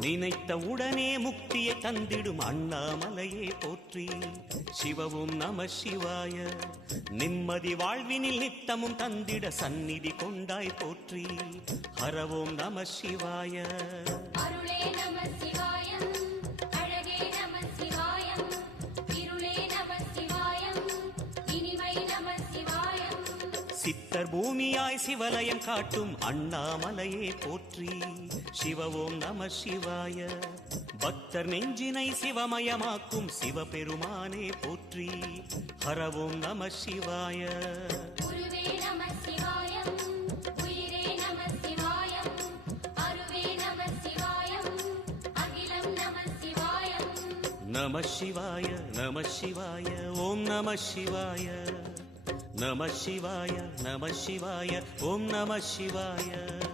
நினைத்த உடனே முக்தியை தந்திடும் அண்ணாமலையே போற்றி. சிவவும் நம சிவாய. நிம்மதி வாழ்வினில் நித்தமும் தந்திட சந்நிதி கொண்டாய் போற்றி. ஹரவோம் நம சிவாய. அருளே நம சிவாயம், அழகே நம சிவாயம், இருளே நம சிவாயம், இனிமை நம சிவாயம். சித்தர் பூமியாய் சிவலயம் காட்டும் அண்ணாமலையே போற்றி. சிவவோம் நம சிவாய. பக்தர் நெஞ்சினை சிவமயமாக்கும் சிவபெருமானே போற்றி. ஹரவோம் நம சிவாய. குருவே நம சிவாயம், உயிரே நம சிவாயம், அருவே நம சிவாயம், அகிலம் நம சிவாயம். நம சிவாய நம சிவாய ஓம் நம சிவாய. நம சிவாய நம சிவாய ஓம் நம சிவாய.